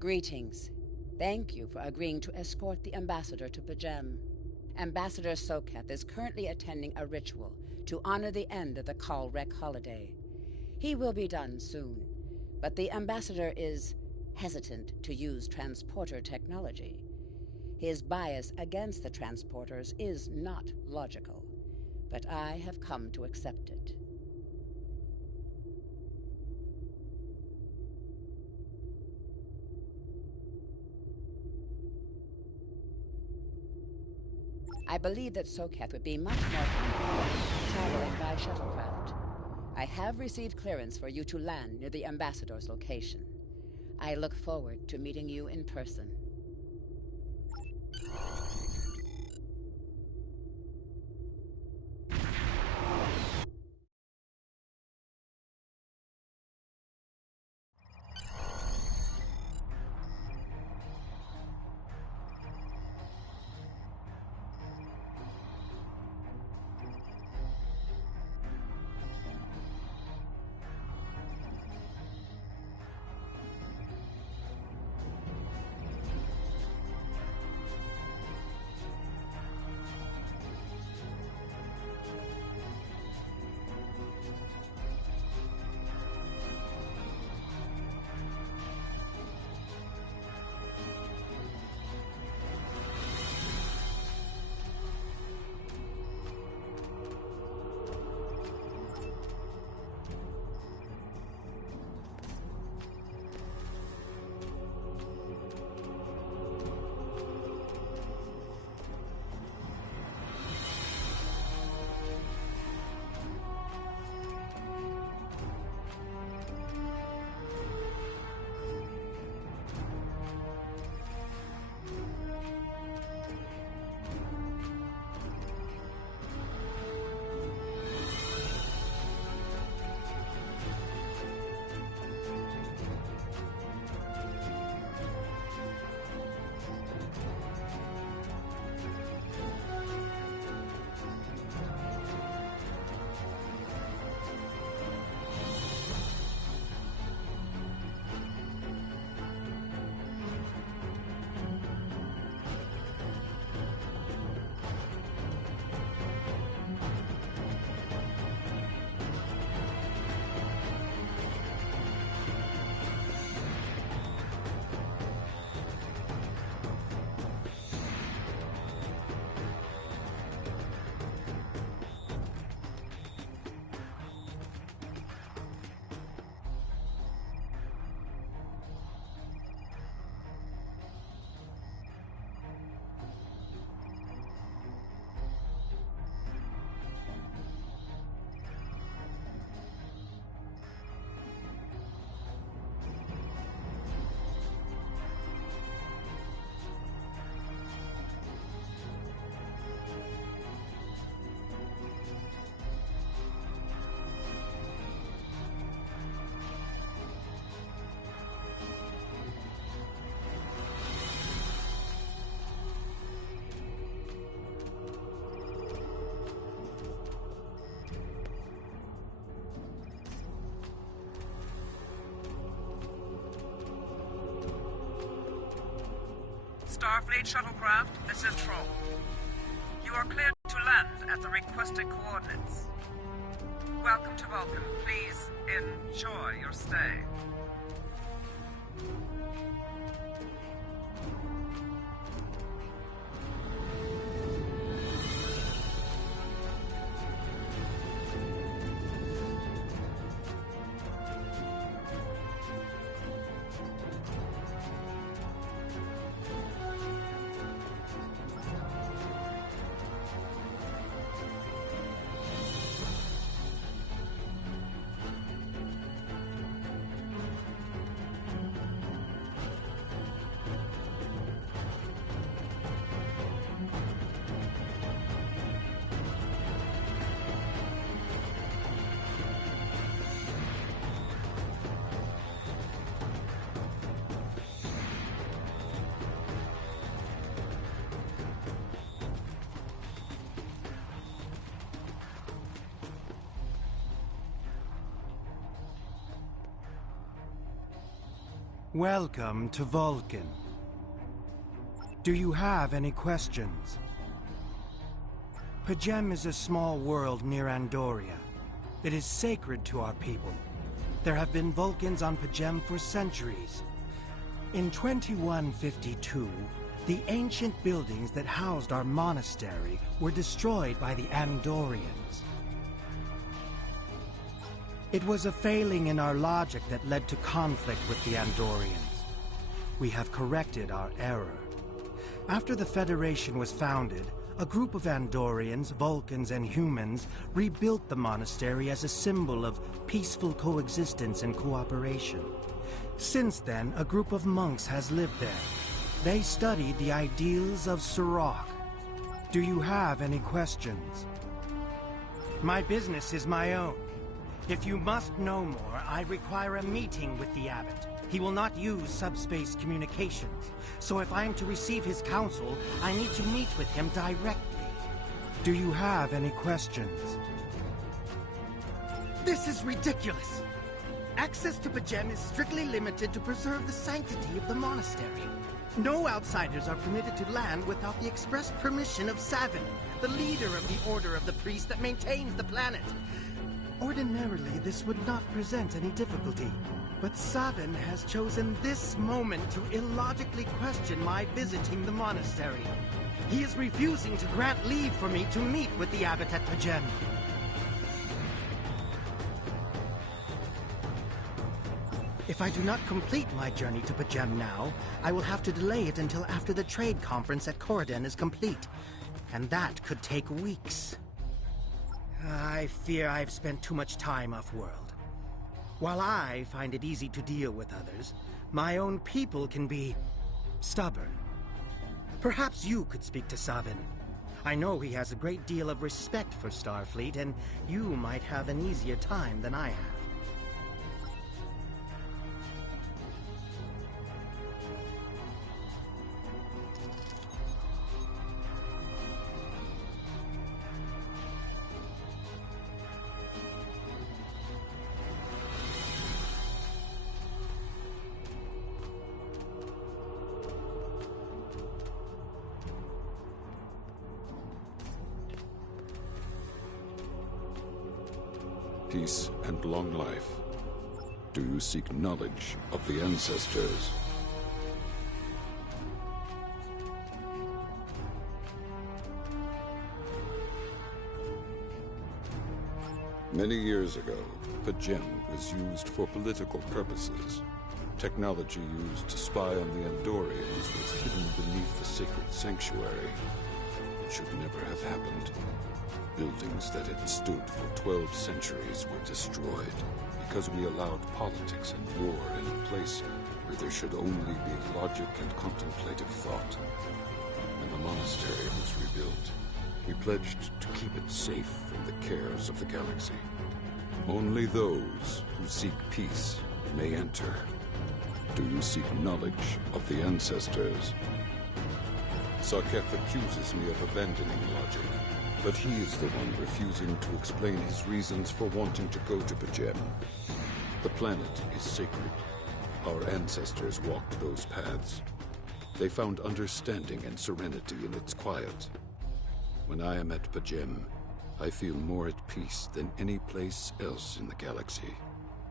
Greetings. Thank you for agreeing to escort the Ambassador to Pajem. Ambassador Soketh is currently attending a ritual to honor the end of the Kalrek holiday. He will be done soon, but the Ambassador is hesitant to use transporter technology. His bias against the transporters is not logical, but I have come to accept it. I believe that Soketh would be much more comfortable traveling by shuttlecraft. I have received clearance for you to land near the Ambassador's location. I look forward to meeting you in person. Starfleet shuttlecraft, this is Troll. You are cleared to land at the requested coordinates. Welcome to Vulcan. Please enjoy your stay. Welcome to Vulcan. Do you have any questions? P'Jem is a small world near Andoria. It is sacred to our people. There have been Vulcans on P'Jem for centuries. In 2152, the ancient buildings that housed our monastery were destroyed by the Andorians. It was a failing in our logic that led to conflict with the Andorians. We have corrected our error. After the Federation was founded, a group of Andorians, Vulcans, and humans rebuilt the monastery as a symbol of peaceful coexistence and cooperation. Since then, a group of monks has lived there. They studied the ideals of Surrak. Do you have any questions? My business is my own. If you must know more, I require a meeting with the Abbot. He will not use subspace communications, so if I am to receive his counsel, I need to meet with him directly. Do you have any questions? This is ridiculous! Access to P'Jem is strictly limited to preserve the sanctity of the monastery. No outsiders are permitted to land without the express permission of Savin, the leader of the Order of the Priest that maintains the planet. Ordinarily, this would not present any difficulty, but Savin has chosen this moment to illogically question my visiting the monastery. He is refusing to grant leave for me to meet with the Abbot at P'Jem. If I do not complete my journey to P'Jem now, I will have to delay it until after the trade conference at Corodan is complete. And that could take weeks. I fear I've spent too much time off-world. While I find it easy to deal with others, my own people can be stubborn. Perhaps you could speak to Savin. I know he has a great deal of respect for Starfleet, and you might have an easier time than I have. Peace and long life. Do you seek knowledge of the ancestors? Many years ago, P'Jem was used for political purposes. Technology used to spy on the Andorians was hidden beneath the sacred sanctuary. It should never have happened. Buildings that had stood for 12 centuries were destroyed because we allowed politics and war in a place where there should only be logic and contemplative thought. When the monastery was rebuilt, we pledged to keep it safe from the cares of the galaxy. Only those who seek peace may enter. Do you seek knowledge of the ancestors? Sarketh accuses me of abandoning logic. But he is the one refusing to explain his reasons for wanting to go to P'Jem. The planet is sacred. Our ancestors walked those paths. They found understanding and serenity in its quiet. When I am at P'Jem, I feel more at peace than any place else in the galaxy.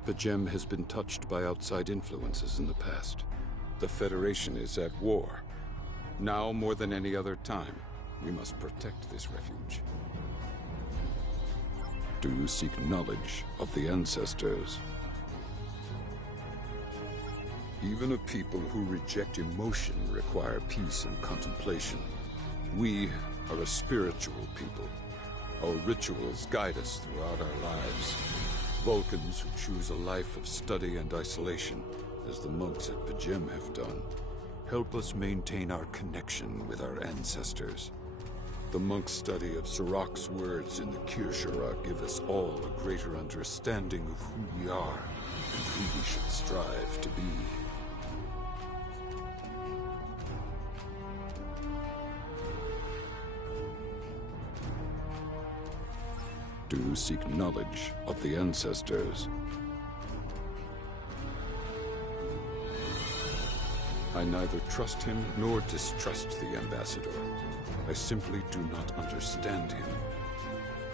P'Jem has been touched by outside influences in the past. The Federation is at war. Now more than any other time. We must protect this refuge. Do you seek knowledge of the ancestors? Even a people who reject emotion require peace and contemplation. We are a spiritual people. Our rituals guide us throughout our lives. Vulcans who choose a life of study and isolation, as the monks at P'Jem have done, help us maintain our connection with our ancestors. The monk's study of Surrak's words in the Kir'Shara give us all a greater understanding of who we are and who we should strive to be. Do you seek knowledge of the ancestors? I neither trust him nor distrust the Ambassador. I simply do not understand him.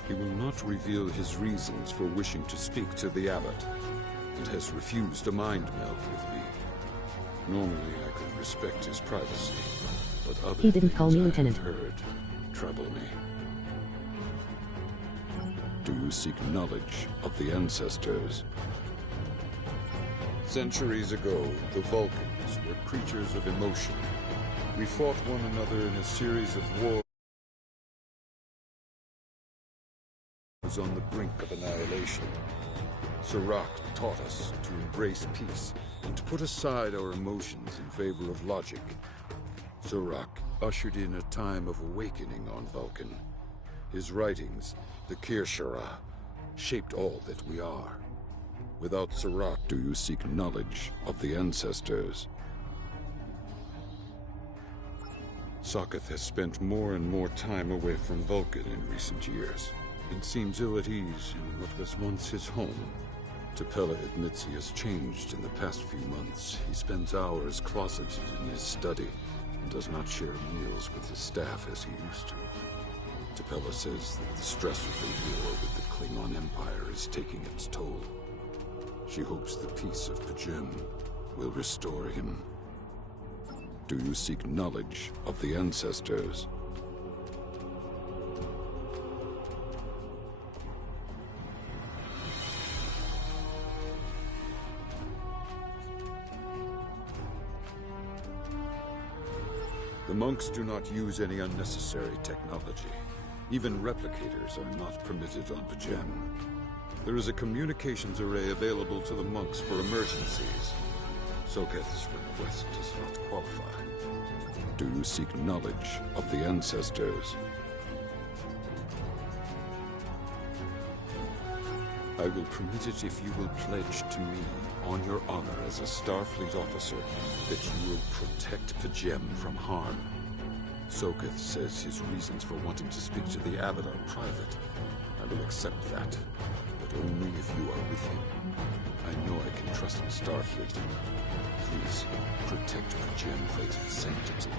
He will not reveal his reasons for wishing to speak to the Abbot, and has refused a mind meld with me. Normally I could respect his privacy, but other He didn't call me things I have Lieutenant. heard trouble me. Do you seek knowledge of the ancestors? Centuries ago, the Vulcans were creatures of emotion. We fought one another in a series of wars on the brink of annihilation. Serac taught us to embrace peace and to put aside our emotions in favor of logic. Serac ushered in a time of awakening on Vulcan. His writings, the Kirshara, shaped all that we are. Without Serac, do you seek knowledge of the ancestors? Sokath has spent more and more time away from Vulcan in recent years, and seems ill at ease in what was once his home. T'Pella admits he has changed in the past few months. He spends hours closeted in his study, and does not share meals with his staff as he used to. T'Pella says that the stress of the war with the Klingon Empire is taking its toll. She hopes the peace of P'Jem will restore him. Do you seek knowledge of the ancestors? The monks do not use any unnecessary technology. Even replicators are not permitted on P'Jem. There is a communications array available to the monks for emergencies. Sokath's request does not qualify. Do you seek knowledge of the ancestors? I will permit it if you will pledge to me, on your honor as a Starfleet officer, that you will protect P'Jem from harm. Sokath says his reasons for wanting to speak to the Abbot are private. I will accept that, but only if you are with him. I know I can trust in Starfleet. Please, protect P'Jem Plate's sanctity.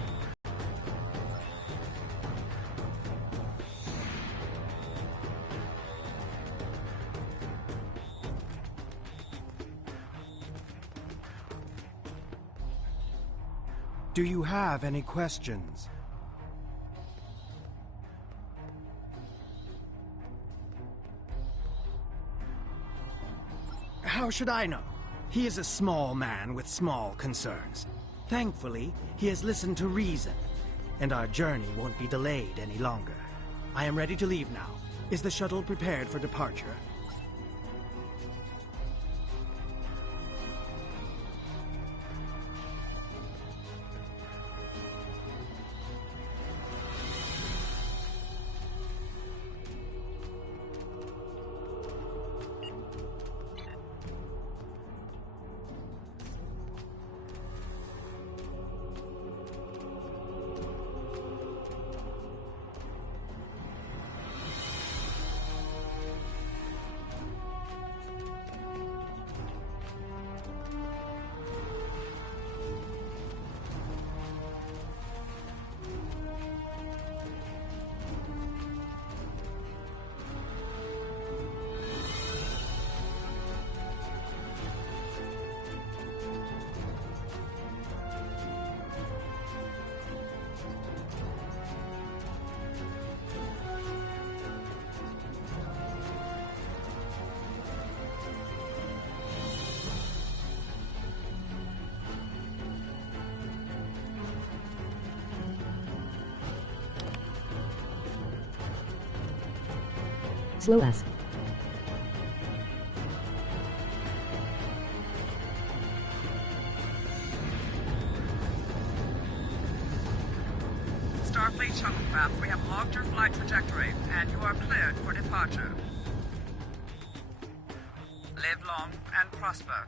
Do you have any questions? How should I know? He is a small man with small concerns. Thankfully, he has listened to reason, and our journey won't be delayed any longer. I am ready to leave now. Is the shuttle prepared for departure? Slow as. Starfleet shuttlecraft, we have logged your flight trajectory, and you are cleared for departure. Live long and prosper.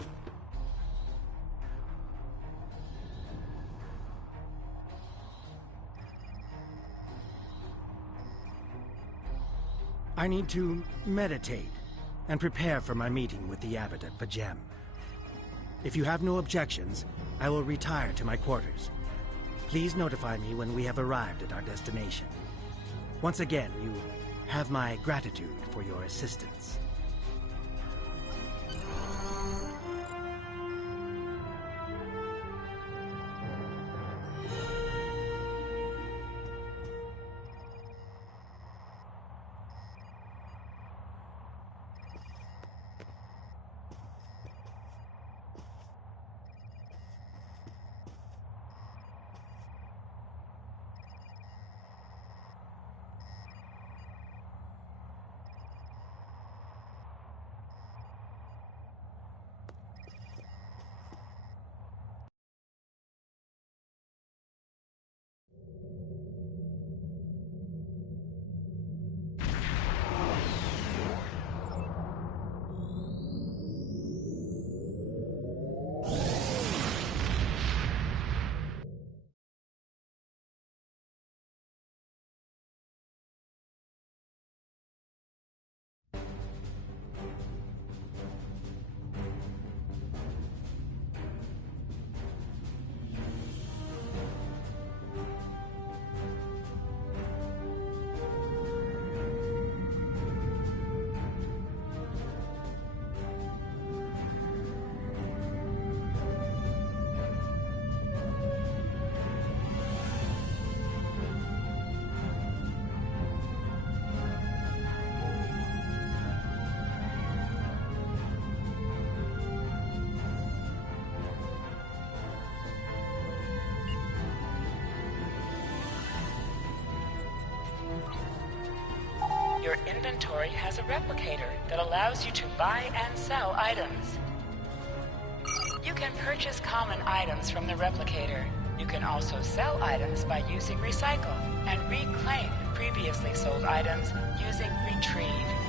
I need to meditate and prepare for my meeting with the Abbot at P'Jem. If you have no objections, I will retire to my quarters. Please notify me when we have arrived at our destination. Once again, you have my gratitude for your assistance. Your inventory has a replicator that allows you to buy and sell items. You can purchase common items from the replicator. You can also sell items by using Recycle and reclaim previously sold items using Retrieve.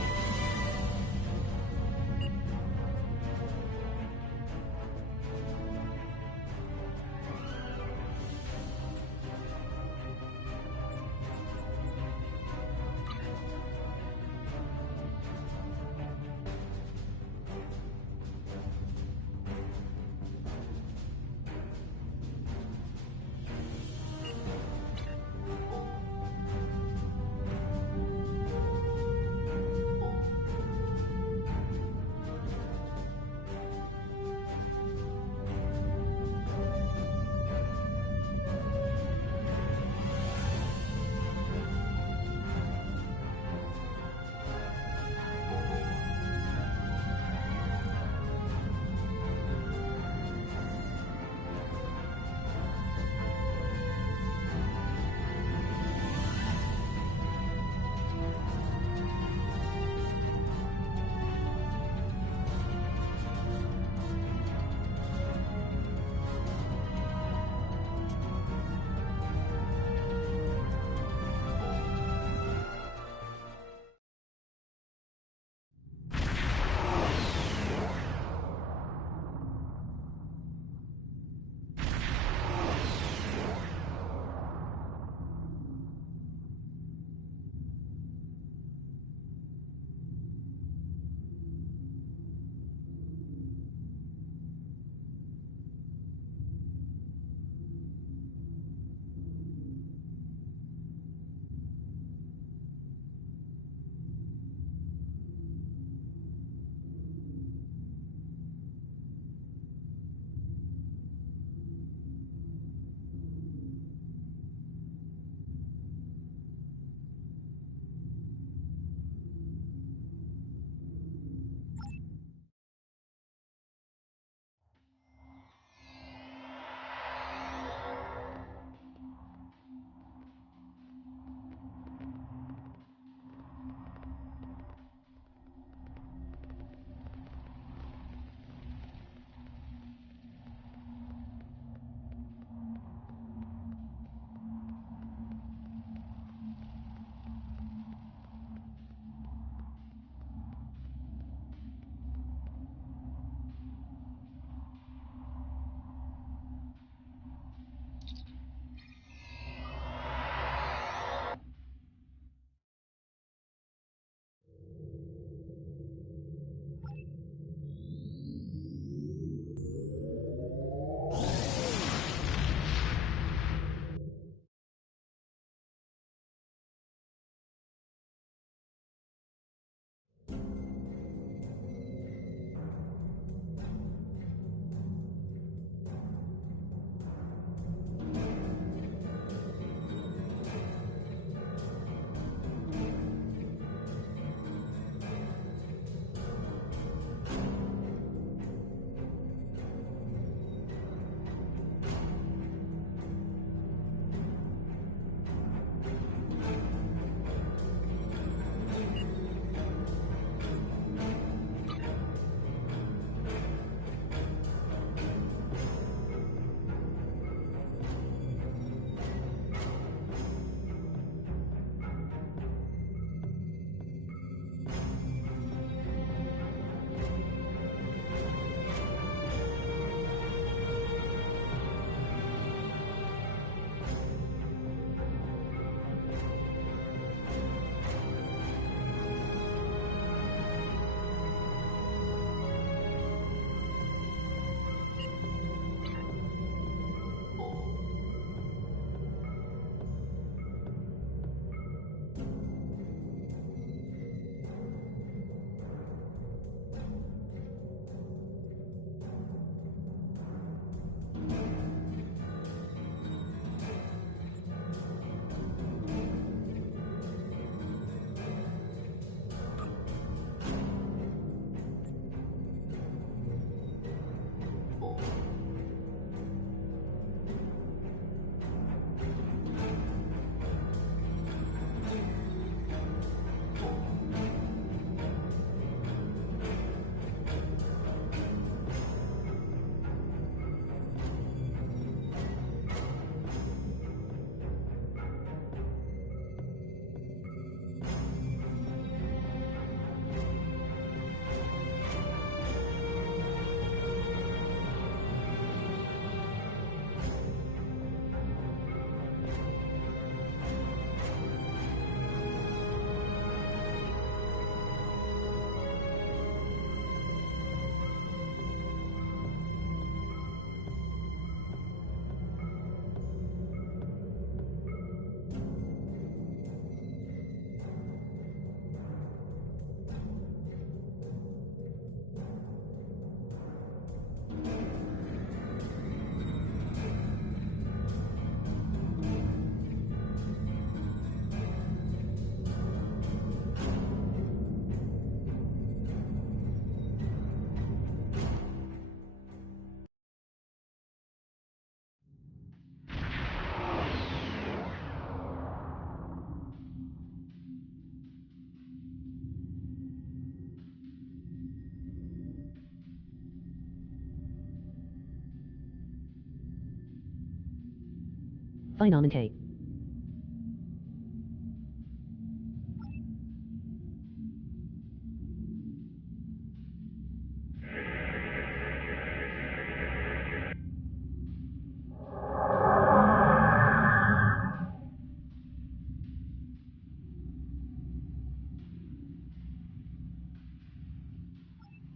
Phenomen K.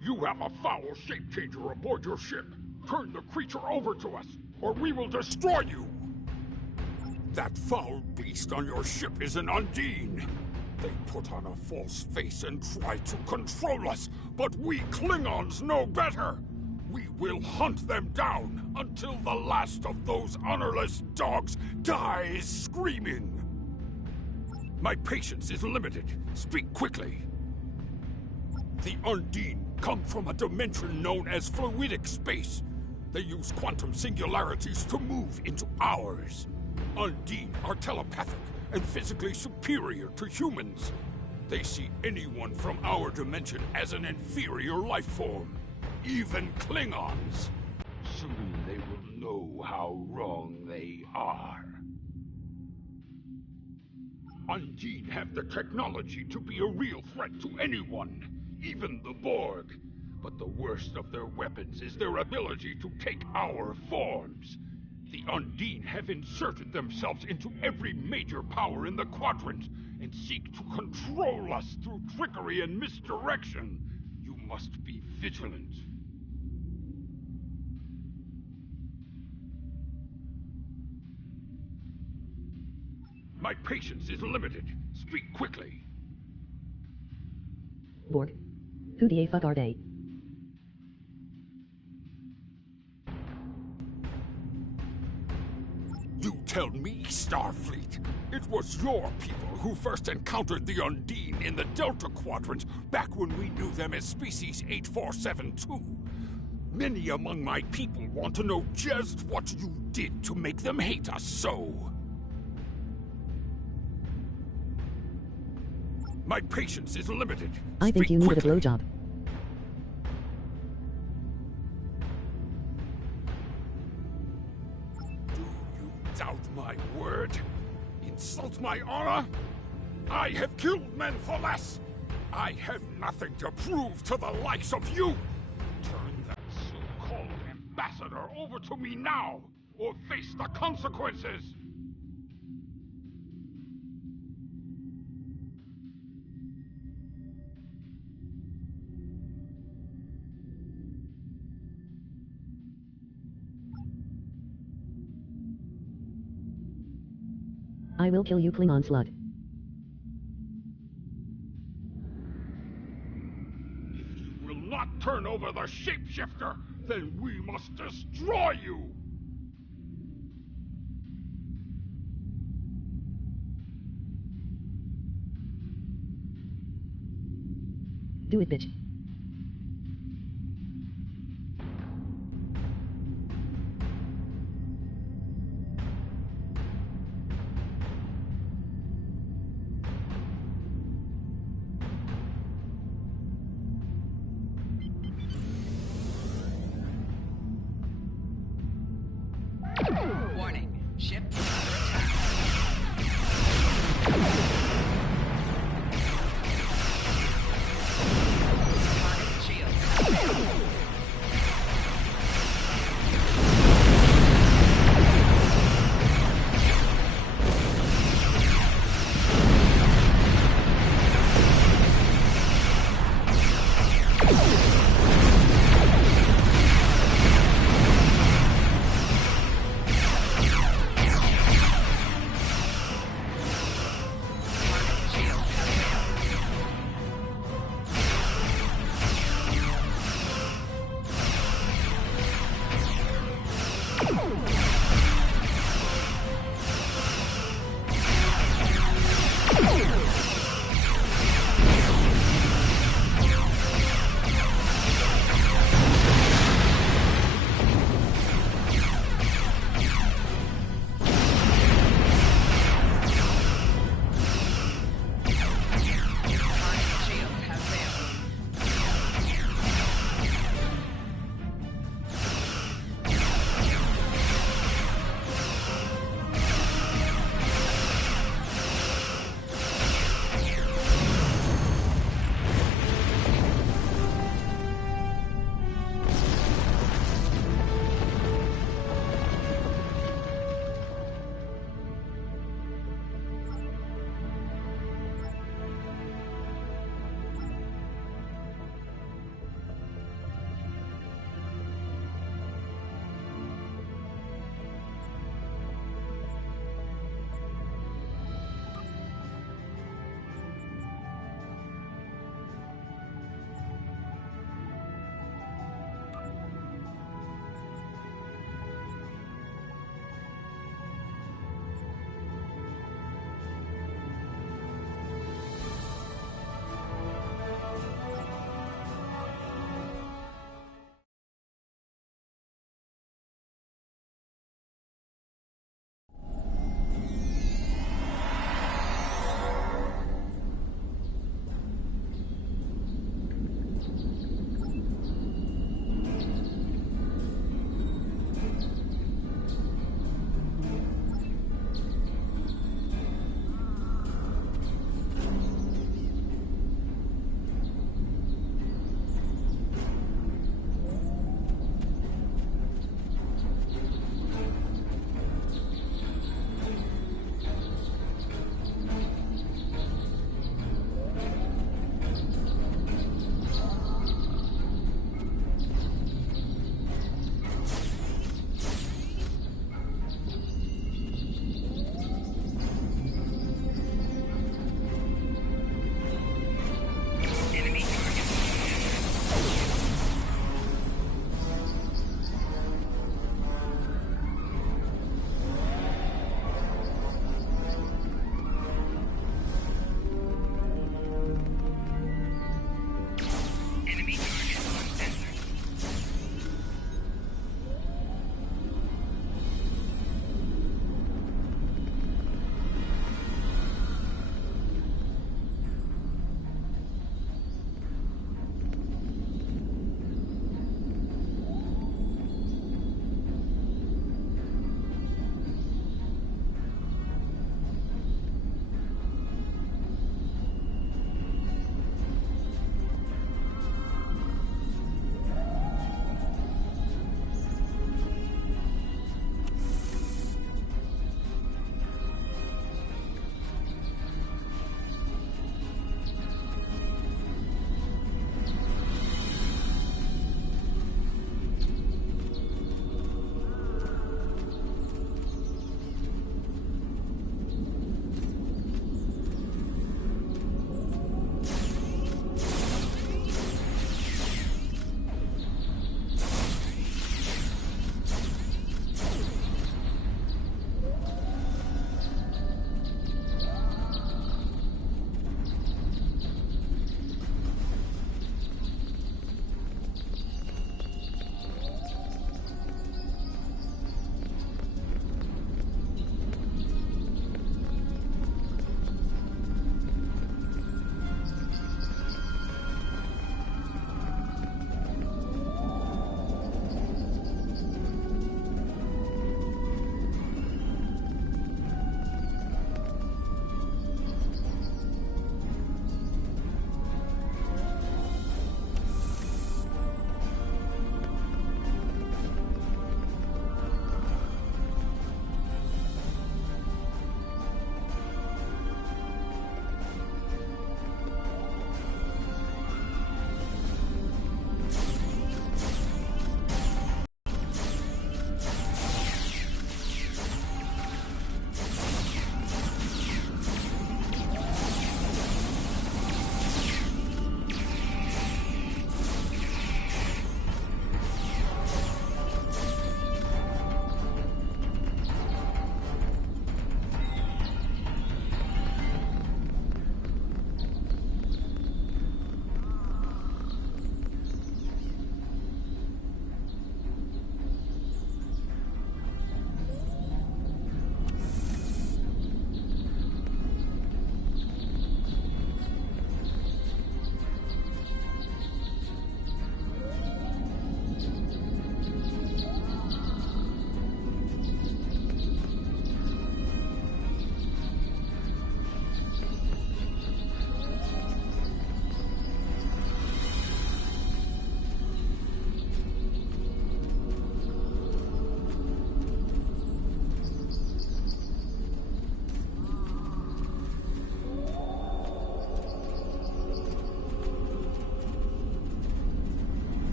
You have a foul shape-changer aboard your ship. Turn the creature over to us, or we will destroy you! That foul beast on your ship is an Undine. They put on a false face and try to control us, but we Klingons know better! We will hunt them down until the last of those honorless dogs dies screaming! My patience is limited. Speak quickly. The Undine come from a dimension known as fluidic space. They use quantum singularities to move into ours. Undine are telepathic and physically superior to humans. They see anyone from our dimension as an inferior life form, even Klingons. Soon they will know how wrong they are. Undine have the technology to be a real threat to anyone, even the Borg. But the worst of their weapons is their ability to take our forms. The Undine have inserted themselves into every major power in the quadrant and seek to control us through trickery and misdirection. You must be vigilant. My patience is limited. Speak quickly. Borg. Who the fuck are they? You tell me, Starfleet. It was your people who first encountered the Undine in the Delta Quadrant back when we knew them as Species 8472. Many among my people want to know just what you did to make them hate us so. My patience is limited. I think you needed a blowjob. Do you doubt my word? Insult my honor? I have killed men for less. I have nothing to prove to the likes of you. Turn that so-called ambassador over to me now, or face the consequences. I will kill you, Klingon slut. If you will not turn over the shapeshifter, then we must destroy you! Do it, bitch. Warning. Ship under attack.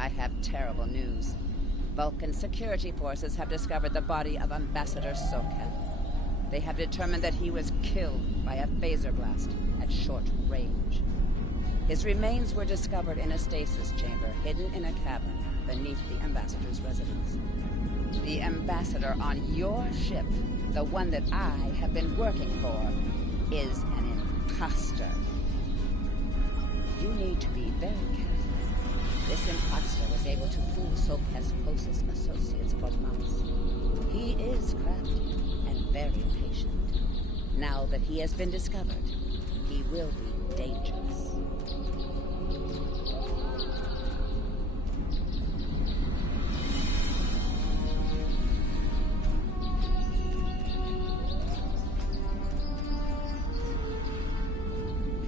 I have terrible news. Vulcan security forces have discovered the body of Ambassador Sokath. They have determined that he was killed by a phaser blast at short range. His remains were discovered in a stasis chamber hidden in a cavern beneath the Ambassador's residence. The Ambassador on your ship, the one that I have been working for, is an imposter. You need to be very careful. This imposter was able to fool Sokath's closest associates for months. He is crafty and very patient. Now that he has been discovered, he will be dangerous.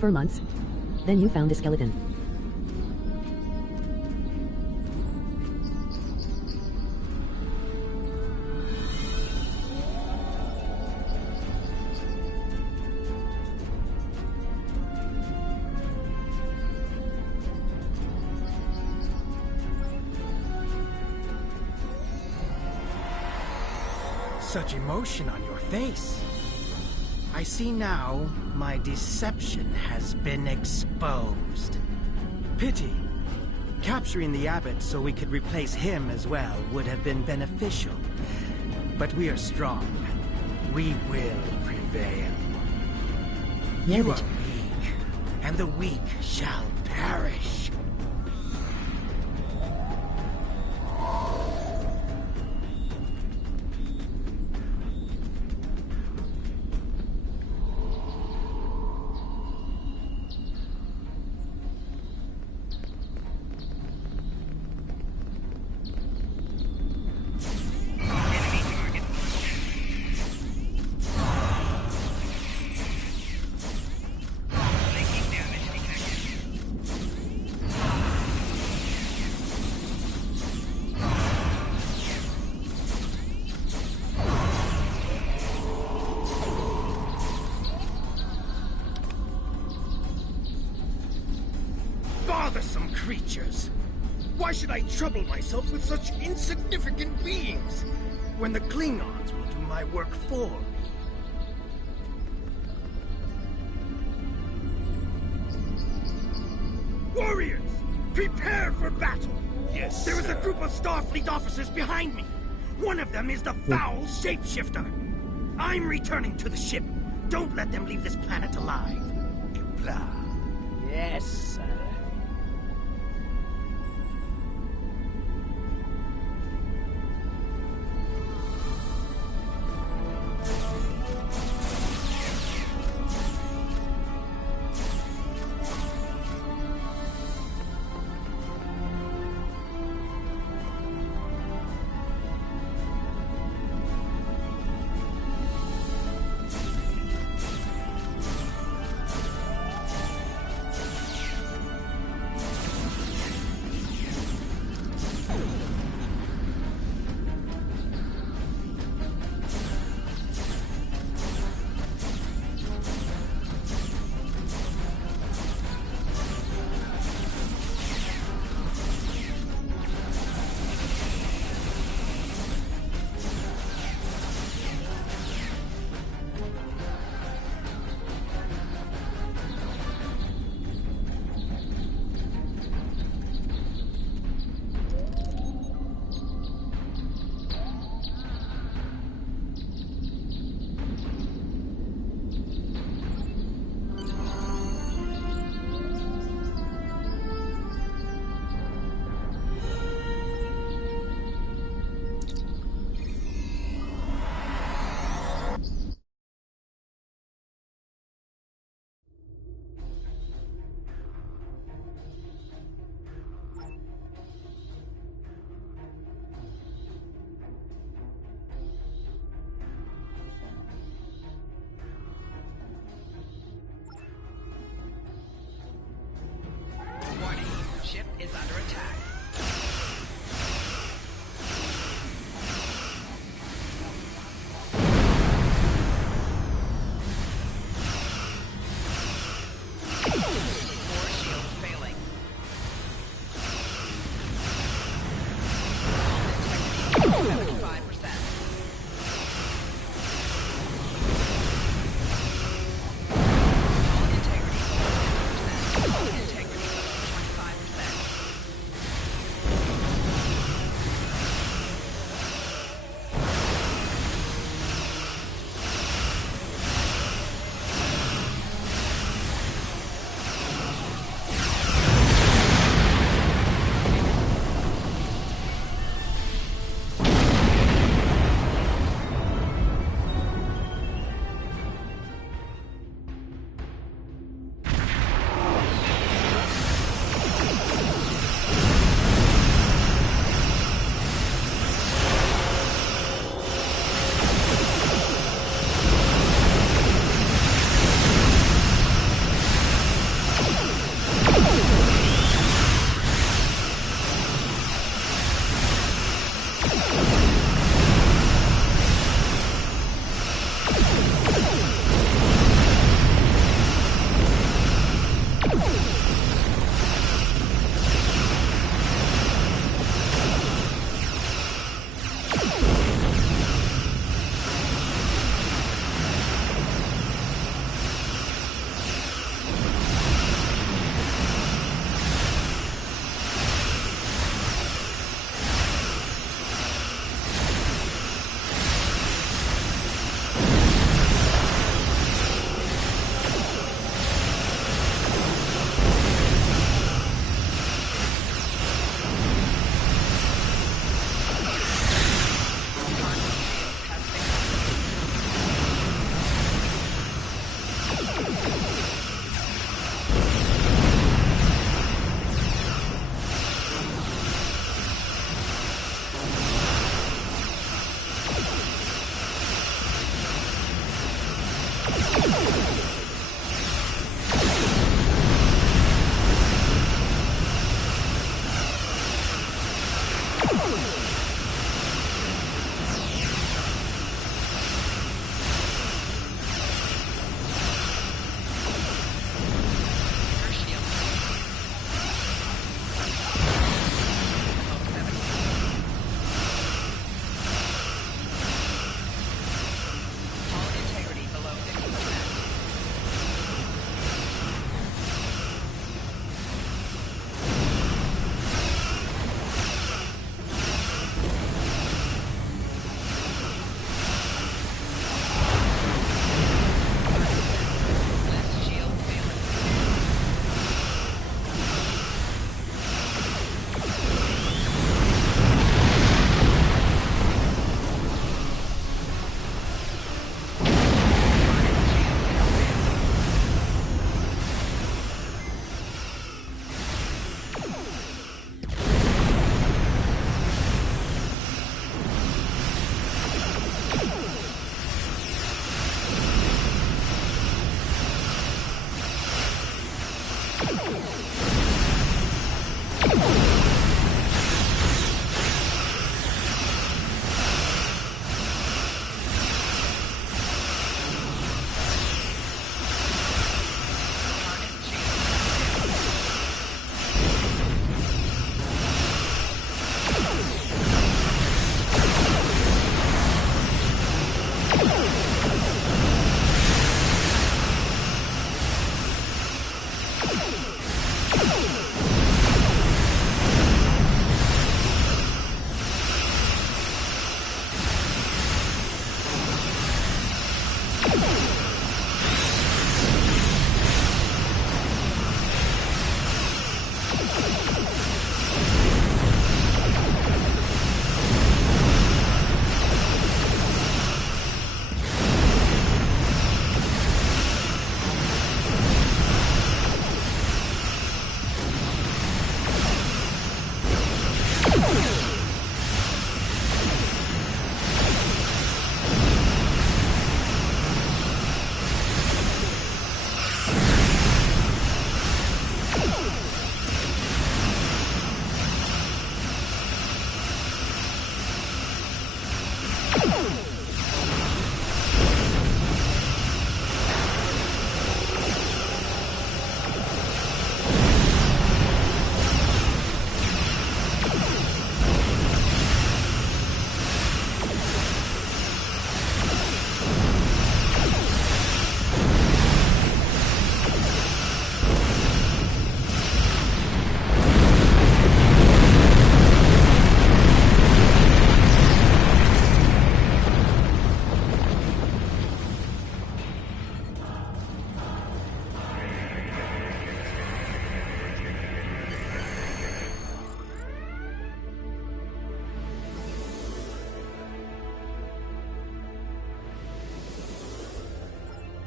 For months. Then you found a skeleton. Such emotion on your face. I see now my deception has been exposed. Pity. Capturing the abbot so we could replace him as well would have been beneficial. But we are strong. We will prevail. Yeah, You but are weak, and the weak shall perish. Bothersome creatures! Why should I trouble myself with such insignificant beings, when the Klingons will do my work for me? Warriors! Prepare for battle! Yes, There is a sir. group of Starfleet officers behind me! One of them is the foul shapeshifter! I'm returning to the ship. Don't let them leave this planet alive. Blah. Yes, sir.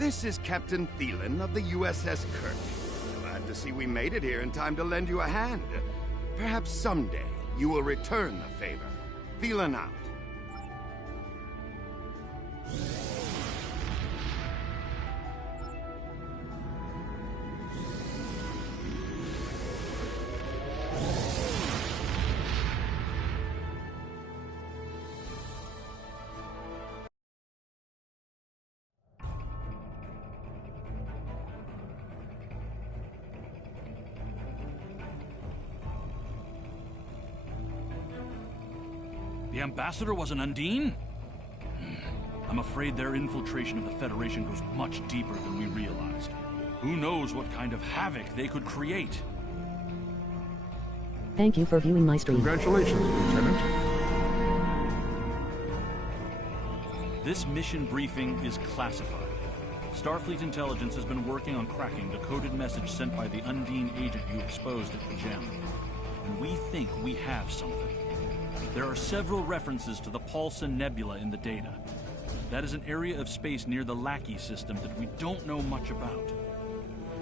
This is Captain Thielen of the USS Kirk. Glad to see we made it here in time to lend you a hand. Perhaps someday you will return the favor. Thielen out. The Ambassador was an Undine? I'm afraid their infiltration of the Federation goes much deeper than we realized. Who knows what kind of havoc they could create? Thank you for viewing my stream. Congratulations, Lieutenant. This mission briefing is classified. Starfleet Intelligence has been working on cracking the coded message sent by the Undine agent you exposed at the Gem. And we think we have something. There are several references to the Paulson Nebula in the data. That is an area of space near the Lackey system that we don't know much about.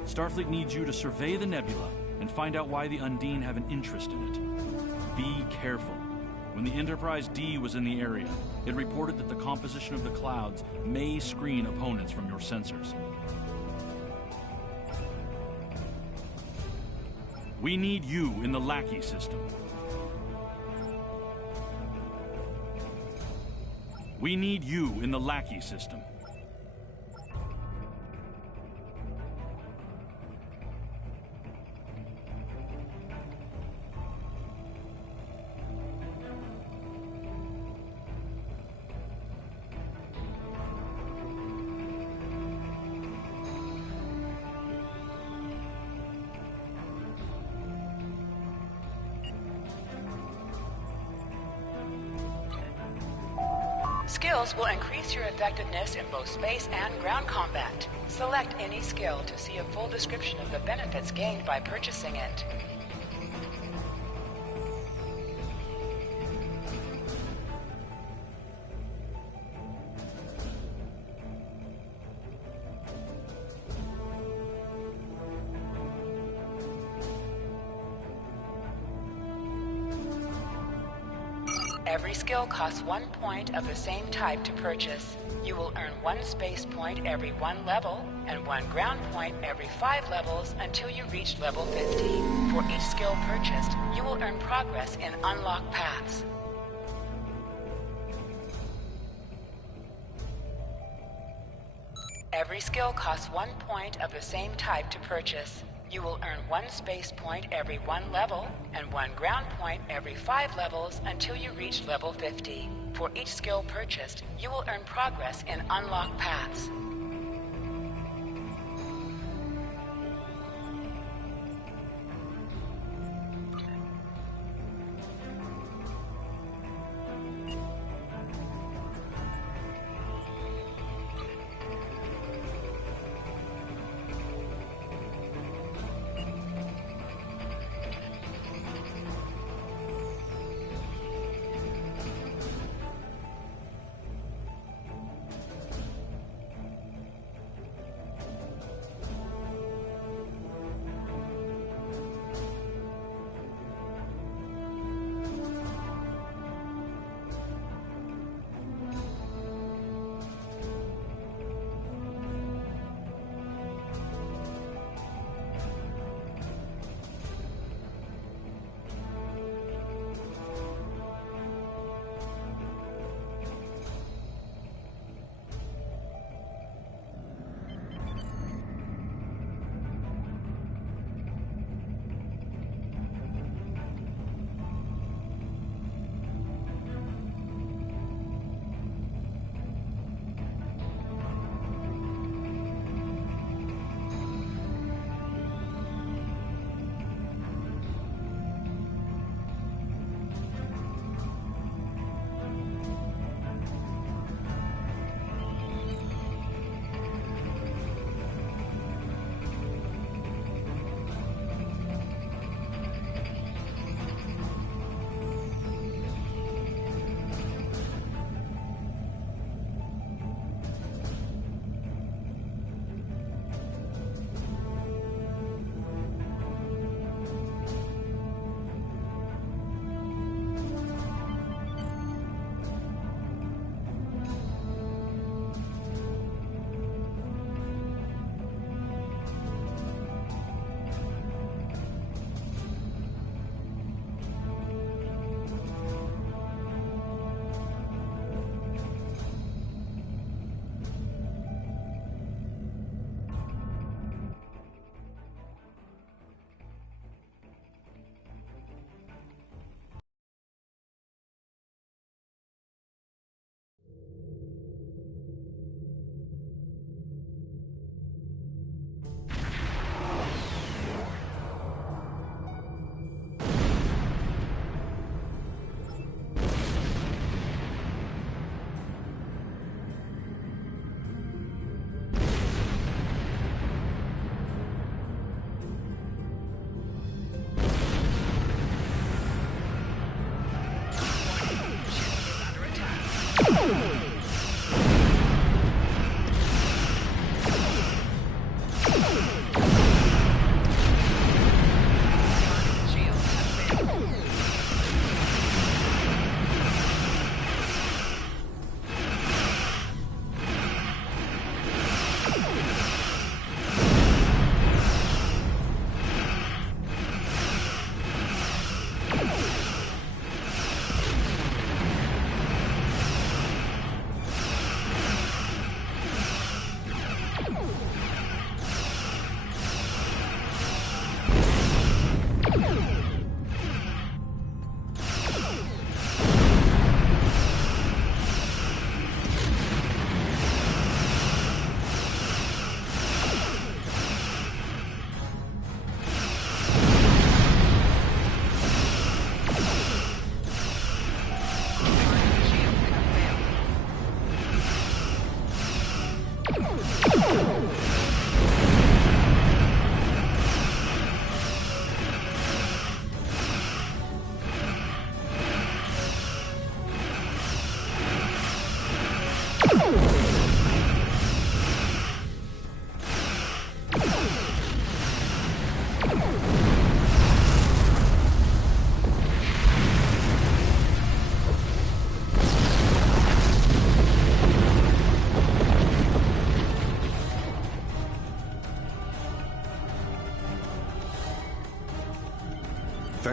Starfleet needs you to survey the nebula and find out why the Undine have an interest in it. Be careful. When the Enterprise D was in the area, it reported that the composition of the clouds may screen opponents from your sensors. We need you in the Lackey system. We need you in the Lackey system. Skills will increase your effectiveness in both space and ground combat. Select any skill to see a full description of the benefits gained by purchasing it. Every skill costs 1 point of the same type to purchase. You will earn 1 space point every 1 level, and 1 ground point every 5 levels until you reach level 50. For each skill purchased, you will earn progress in unlocked paths. Every skill costs 1 point of the same type to purchase. You will earn 1 space point every 1 level, and 1 ground point every 5 levels until you reach level 50. For each skill purchased, you will earn progress in unlocked paths.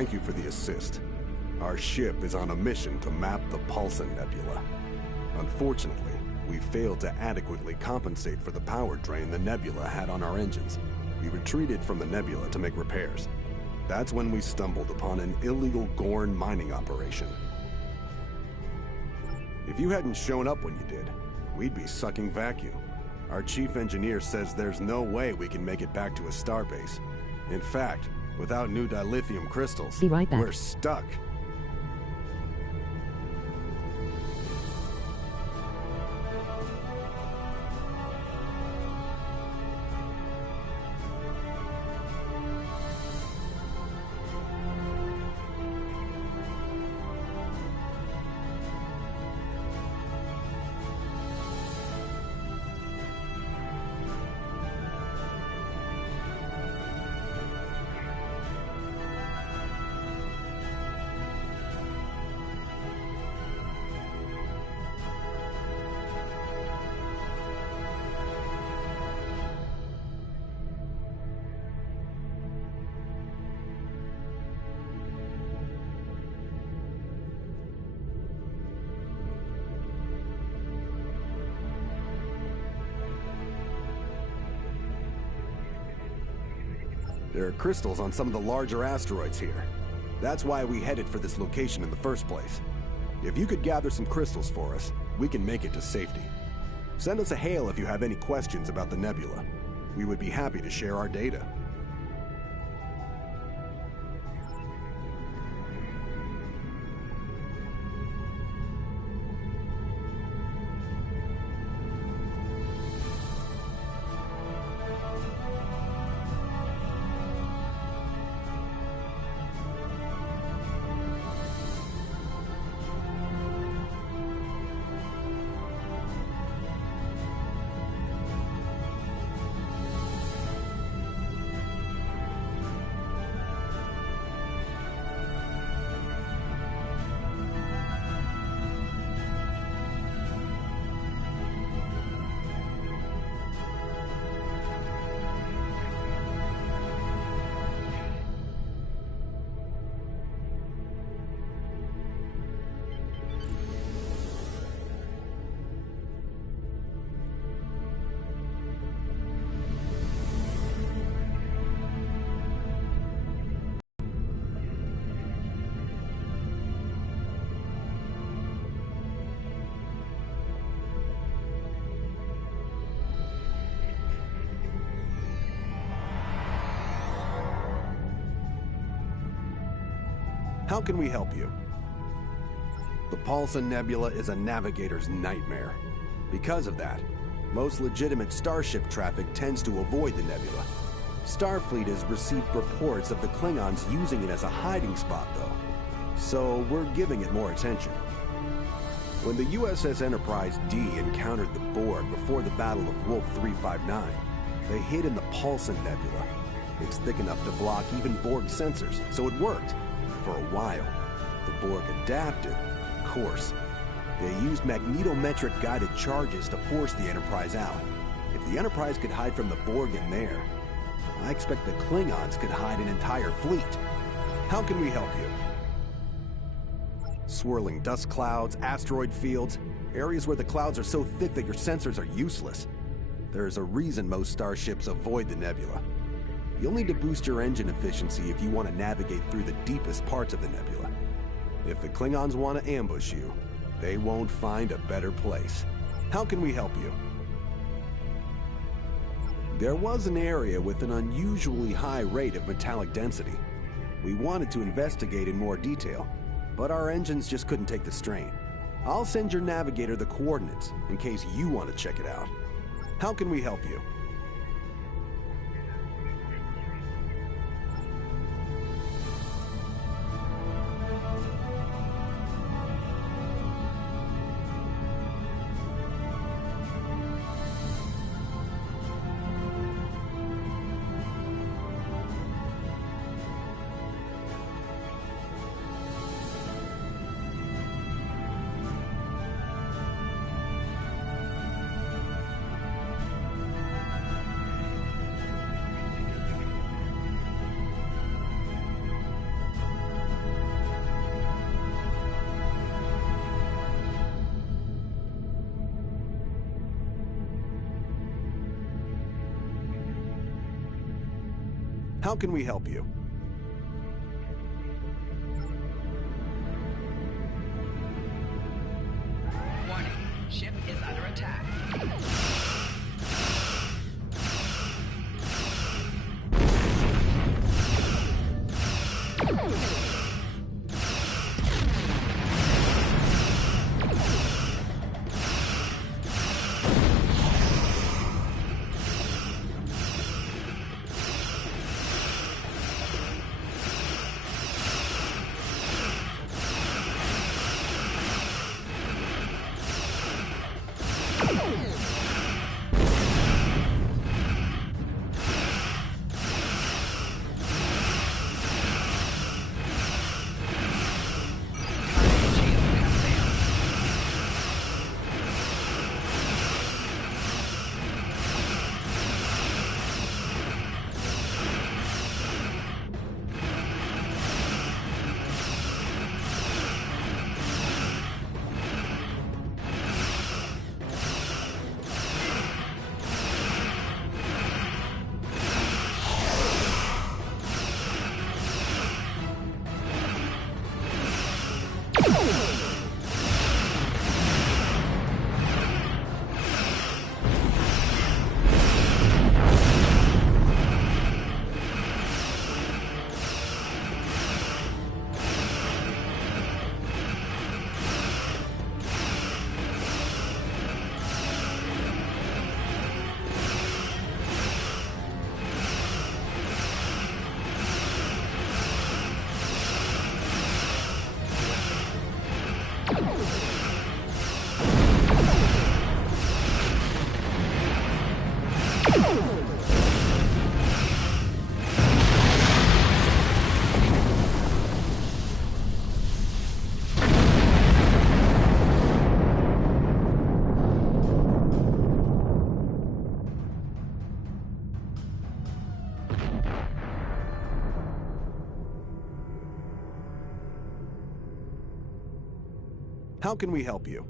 Thank you for the assist. Our ship is on a mission to map the Paulson Nebula. Unfortunately, we failed to adequately compensate for the power drain the Nebula had on our engines. We retreated from the Nebula to make repairs. That's when we stumbled upon an illegal Gorn mining operation. If you hadn't shown up when you did, we'd be sucking vacuum. Our chief engineer says there's no way we can make it back to a starbase. In fact, without new dilithium crystals, Be right back. We're stuck. There are crystals on some of the larger asteroids here. That's why we headed for this location in the first place. If you could gather some crystals for us, we can make it to safety. Send us a hail if you have any questions about the nebula. We would be happy to share our data. How can we help you? The Paulson Nebula is a navigator's nightmare. Because of that, most legitimate starship traffic tends to avoid the nebula. Starfleet has received reports of the Klingons using it as a hiding spot, though. So we're giving it more attention. When the USS Enterprise D encountered the Borg before the Battle of Wolf 359, they hid in the Paulson Nebula. It's thick enough to block even Borg sensors, so it worked. For a while. The Borg adapted, of course. They used magnetometric guided charges to force the Enterprise out. If the Enterprise could hide from the Borg in there, I expect the Klingons could hide an entire fleet. How can we help you? Swirling dust clouds, asteroid fields, areas where the clouds are so thick that your sensors are useless. There's a reason most starships avoid the nebula. You'll need to boost your engine efficiency if you want to navigate through the deepest parts of the nebula. If the Klingons want to ambush you, they won't find a better place. How can we help you? There was an area with an unusually high rate of metallic density. We wanted to investigate in more detail, but our engines just couldn't take the strain. I'll send your navigator the coordinates in case you want to check it out. How can we help you? How can we help you? Warning, ship is under attack. How can we help you?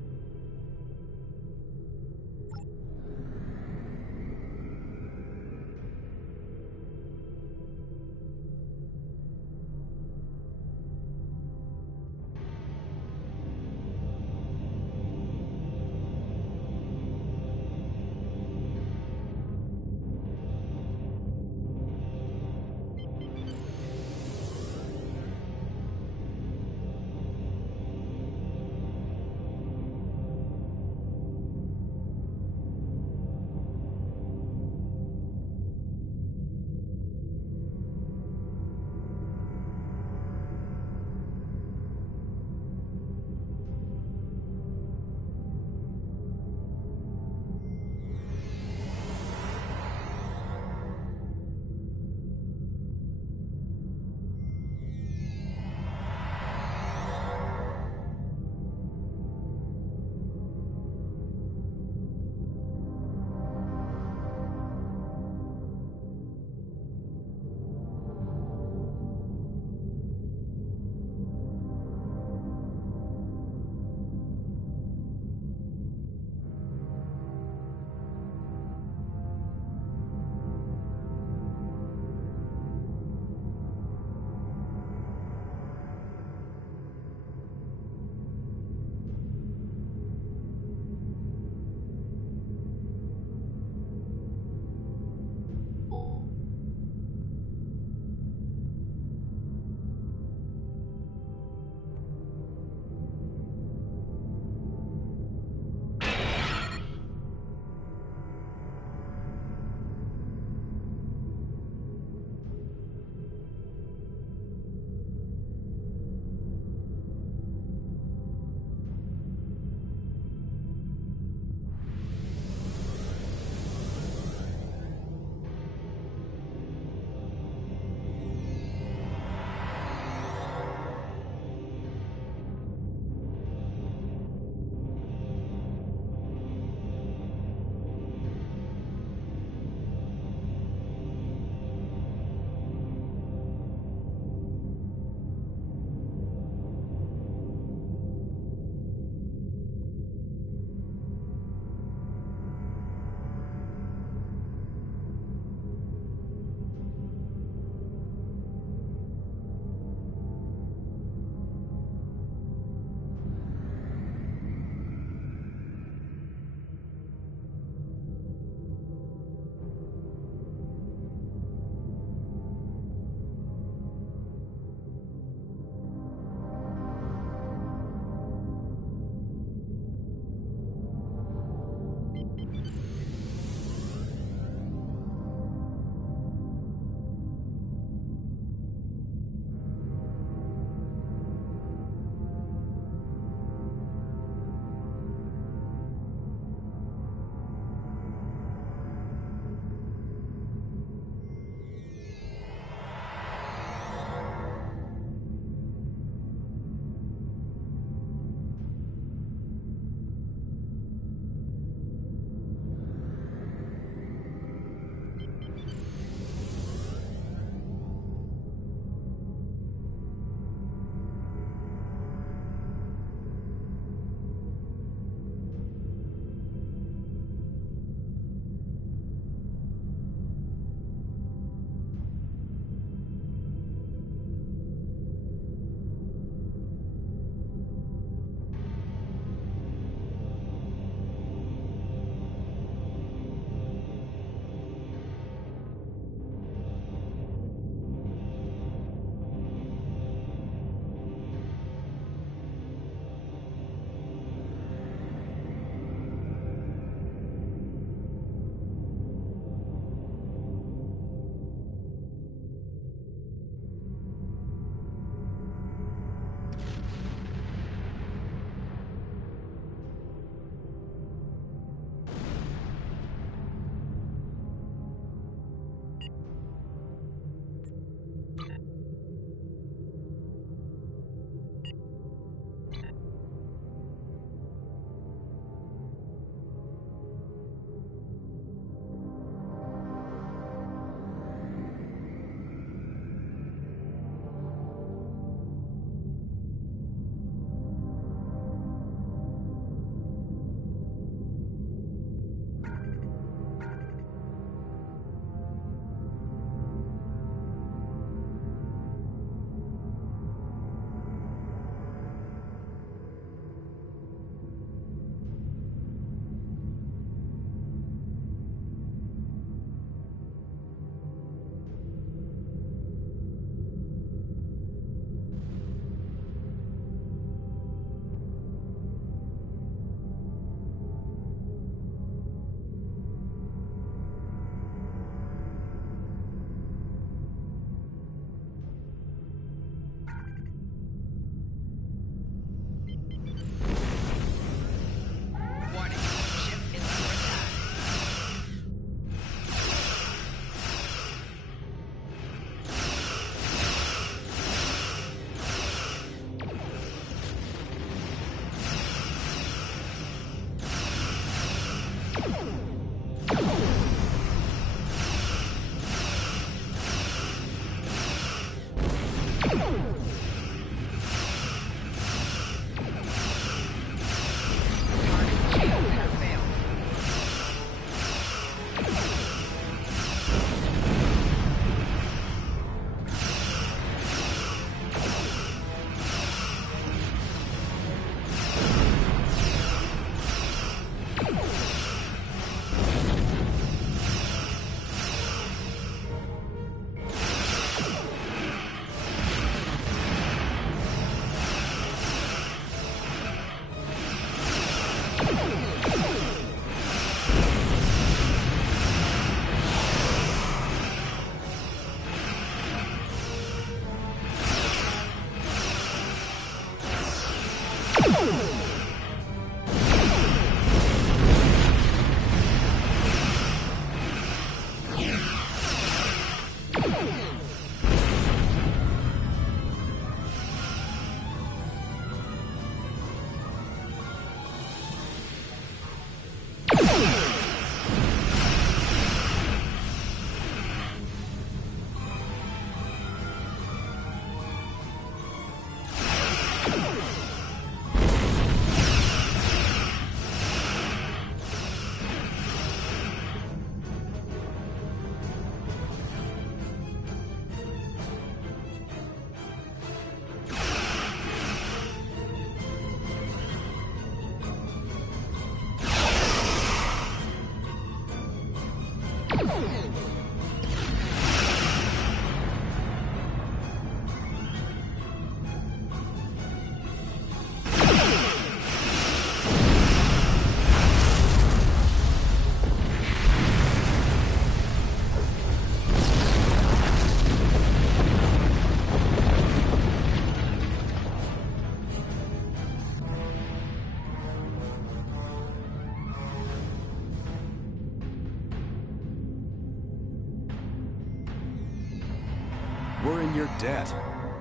We're in your debt.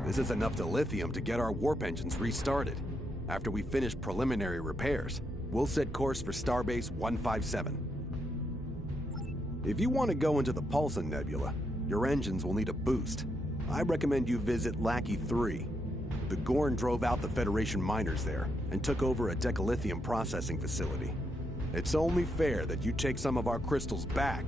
This is enough dilithium to get our warp engines restarted. After we finish preliminary repairs, we'll set course for Starbase 157. If you want to go into the Paulson Nebula, your engines will need a boost. I recommend you visit Lackey 3. The Gorn drove out the Federation miners there and took over a decalithium processing facility. It's only fair that you take some of our crystals back